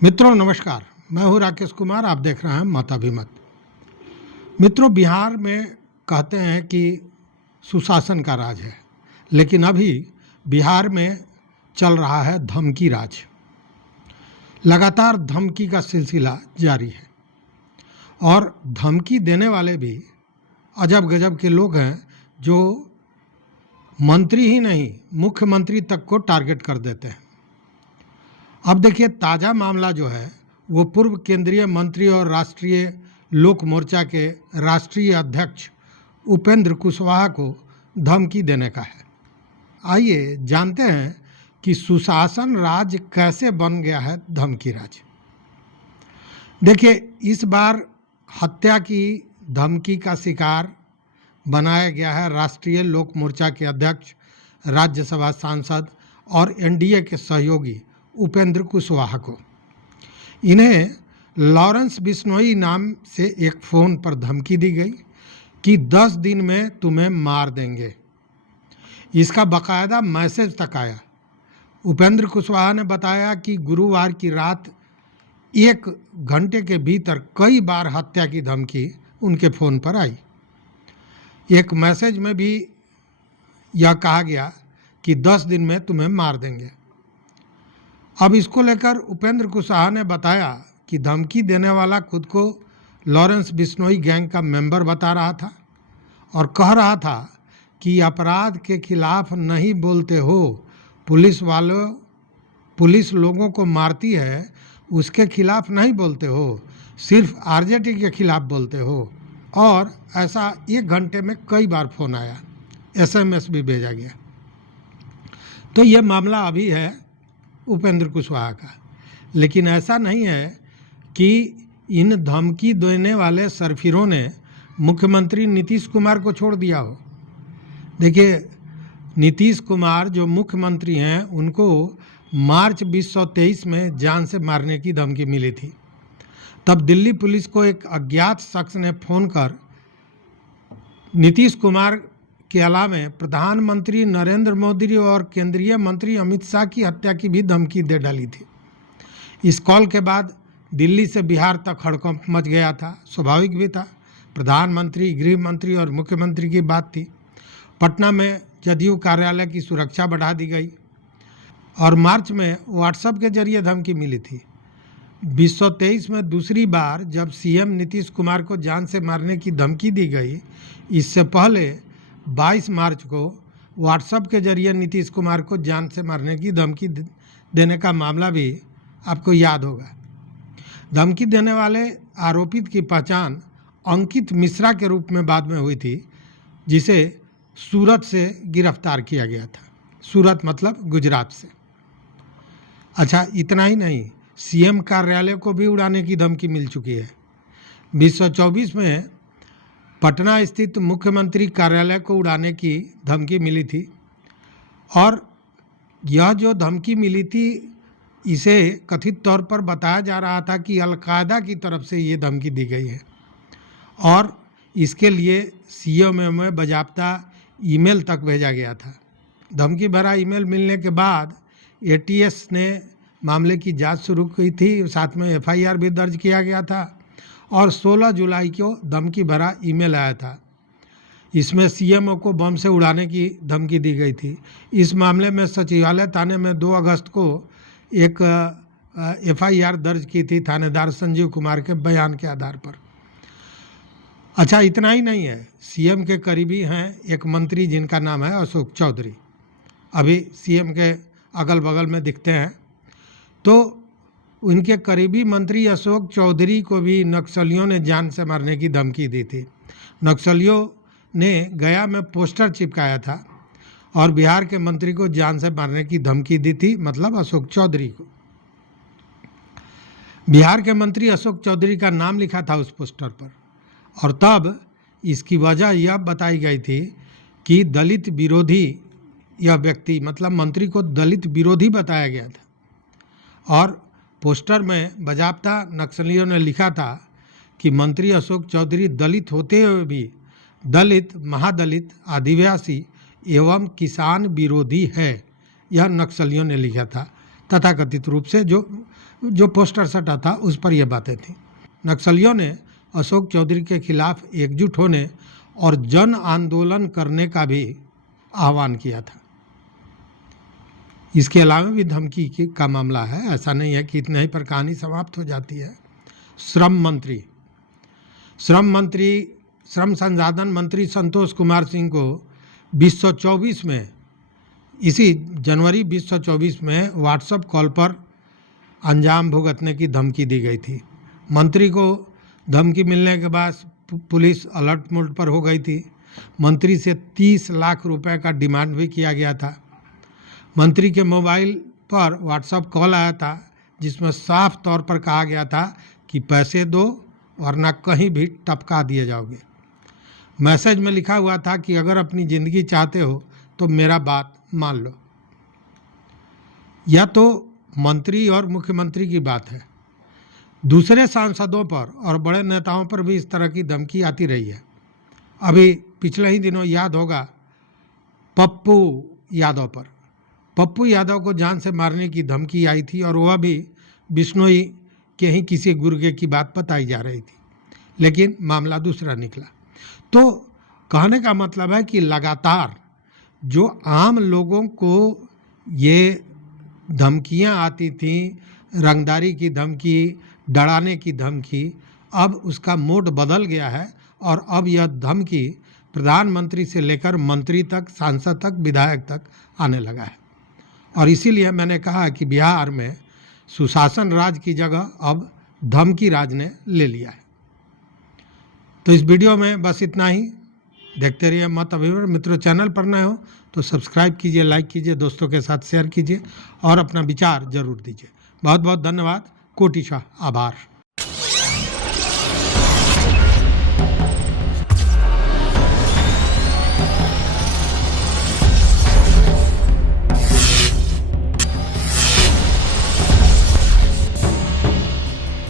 मित्रों नमस्कार, मैं हूं राकेश कुमार। आप देख रहे हैं मताभिमत। मित्रों, बिहार में कहते हैं कि सुशासन का राज है, लेकिन अभी बिहार में चल रहा है धमकी राज। लगातार धमकी का सिलसिला जारी है और धमकी देने वाले भी अजब गजब के लोग हैं, जो मंत्री ही नहीं मुख्यमंत्री तक को टारगेट कर देते हैं। अब देखिए, ताज़ा मामला जो है वो पूर्व केंद्रीय मंत्री और राष्ट्रीय लोक मोर्चा के राष्ट्रीय अध्यक्ष उपेंद्र कुशवाहा को धमकी देने का है। आइए जानते हैं कि सुशासन राज कैसे बन गया है धमकी राज। देखिए, इस बार हत्या की धमकी का शिकार बनाया गया है राष्ट्रीय लोक मोर्चा के अध्यक्ष, राज्यसभा सांसद और एनडीए के सहयोगी उपेंद्र कुशवाहा को। इन्हें लॉरेंस बिश्नोई नाम से एक फ़ोन पर धमकी दी गई कि 10 दिन में तुम्हें मार देंगे। इसका बाकायदा मैसेज तक आया। उपेंद्र कुशवाहा ने बताया कि गुरुवार की रात 1 घंटे के भीतर कई बार हत्या की धमकी उनके फ़ोन पर आई। एक मैसेज में भी यह कहा गया कि 10 दिन में तुम्हें मार देंगे। अब इसको लेकर उपेंद्र कुशवाहा ने बताया कि धमकी देने वाला खुद को लॉरेंस बिश्नोई गैंग का मेंबर बता रहा था और कह रहा था कि अपराध के खिलाफ नहीं बोलते हो, पुलिस लोगों को मारती है, उसके खिलाफ नहीं बोलते हो, सिर्फ आरजेडी के खिलाफ बोलते हो। और ऐसा 1 घंटे में कई बार फ़ोन आया, एसएमएस भी भेजा गया। तो ये मामला अभी है उपेंद्र कुशवाहा का, लेकिन ऐसा नहीं है कि इन धमकी देने वाले सरफिरों ने मुख्यमंत्री नीतीश कुमार को छोड़ दिया हो। देखिए, नीतीश कुमार जो मुख्यमंत्री हैं, उनको मार्च 2023 में जान से मारने की धमकी मिली थी। तब दिल्ली पुलिस को एक अज्ञात शख्स ने फ़ोन कर नीतीश कुमार के अलावा प्रधानमंत्री नरेंद्र मोदी और केंद्रीय मंत्री अमित शाह की हत्या की भी धमकी दे डाली थी। इस कॉल के बाद दिल्ली से बिहार तक हड़कंप मच गया था। स्वाभाविक भी था, प्रधानमंत्री, गृह मंत्री और मुख्यमंत्री की बात थी। पटना में जदयू कार्यालय की सुरक्षा बढ़ा दी गई और मार्च में व्हाट्सएप के जरिए धमकी मिली थी। 2023 में दूसरी बार जब सीएम नीतीश कुमार को जान से मारने की धमकी दी गई, इससे पहले 22 मार्च को व्हाट्सएप के जरिए नीतीश कुमार को जान से मारने की धमकी देने का मामला भी आपको याद होगा। धमकी देने वाले आरोपित की पहचान अंकित मिश्रा के रूप में बाद में हुई थी, जिसे सूरत से गिरफ्तार किया गया था। सूरत मतलब गुजरात से। अच्छा, इतना ही नहीं, सीएम कार्यालय को भी उड़ाने की धमकी मिल चुकी है। 2024 में पटना स्थित मुख्यमंत्री कार्यालय को उड़ाने की धमकी मिली थी और यह जो धमकी मिली थी, इसे कथित तौर पर बताया जा रहा था कि अलकायदा की तरफ से ये धमकी दी गई है और इसके लिए सीएम में बाकायदा ईमेल तक भेजा गया था। धमकी भरा ईमेल मिलने के बाद एटीएस ने मामले की जांच शुरू की थी, साथ में एफआईआर भी दर्ज किया गया था और 16 जुलाई को धमकी भरा ईमेल आया था। इसमें सीएमओ को बम से उड़ाने की धमकी दी गई थी। इस मामले में सचिवालय थाने में 2 अगस्त को एक एफआईआर दर्ज की थी थानेदार संजीव कुमार के बयान के आधार पर। अच्छा, इतना ही नहीं है, सीएम के करीबी हैं एक मंत्री जिनका नाम है अशोक चौधरी, अभी सीएम के अगल बगल में दिखते हैं। तो उनके करीबी मंत्री अशोक चौधरी को भी नक्सलियों ने जान से मारने की धमकी दी थी। नक्सलियों ने गया में पोस्टर चिपकाया था और बिहार के मंत्री को जान से मारने की धमकी दी थी, मतलब अशोक चौधरी को। बिहार के मंत्री अशोक चौधरी का नाम लिखा था उस पोस्टर पर और तब इसकी वजह यह बताई गई थी कि दलित विरोधी, यह व्यक्ति मतलब मंत्री को दलित विरोधी बताया गया था और पोस्टर में बाकायदा नक्सलियों ने लिखा था कि मंत्री अशोक चौधरी दलित होते हुए भी दलित, महादलित, आदिवासी एवं किसान विरोधी है, यह नक्सलियों ने लिखा था तथाकथित रूप से, जो जो पोस्टर सटा था उस पर यह बातें थी। नक्सलियों ने अशोक चौधरी के खिलाफ एकजुट होने और जन आंदोलन करने का भी आह्वान किया था। इसके अलावा भी धमकी का मामला है, ऐसा नहीं है कि इतने ही पर कहानी समाप्त हो जाती है। श्रम संसाधन मंत्री संतोष कुमार सिंह को 2024 में, इसी जनवरी 2024 में व्हाट्सएप कॉल पर अंजाम भुगतने की धमकी दी गई थी। मंत्री को धमकी मिलने के बाद पुलिस अलर्ट मोड पर हो गई थी। मंत्री से 30 लाख रुपए का डिमांड भी किया गया था। मंत्री के मोबाइल पर व्हाट्सएप कॉल आया था जिसमें साफ तौर पर कहा गया था कि पैसे दो वरना कहीं भी टपका दिए जाओगे। मैसेज में लिखा हुआ था कि अगर अपनी ज़िंदगी चाहते हो तो मेरा बात मान लो। यह तो मंत्री और मुख्यमंत्री की बात है, दूसरे सांसदों पर और बड़े नेताओं पर भी इस तरह की धमकी आती रही है। अभी पिछले ही दिनों याद होगा पप्पू यादव पर, पप्पू यादव को जान से मारने की धमकी आई थी और वह भी बिश्नोई के ही किसी गुर्गे की बात बताई जा रही थी, लेकिन मामला दूसरा निकला। तो कहने का मतलब है कि लगातार जो आम लोगों को ये धमकियां आती थीं, रंगदारी की धमकी, डराने की धमकी, अब उसका मोड बदल गया है और अब यह धमकी प्रधानमंत्री से लेकर मंत्री तक, सांसद तक, विधायक तक आने लगा है। और इसीलिए मैंने कहा कि बिहार में सुशासन राज की जगह अब धमकी राज ने ले लिया है। तो इस वीडियो में बस इतना ही। देखते रहिए मत अभिवर। मित्रों, चैनल पर नए हो तो सब्सक्राइब कीजिए, लाइक कीजिए, दोस्तों के साथ शेयर कीजिए और अपना विचार जरूर दीजिए। बहुत बहुत धन्यवाद। कोटिशः आभार।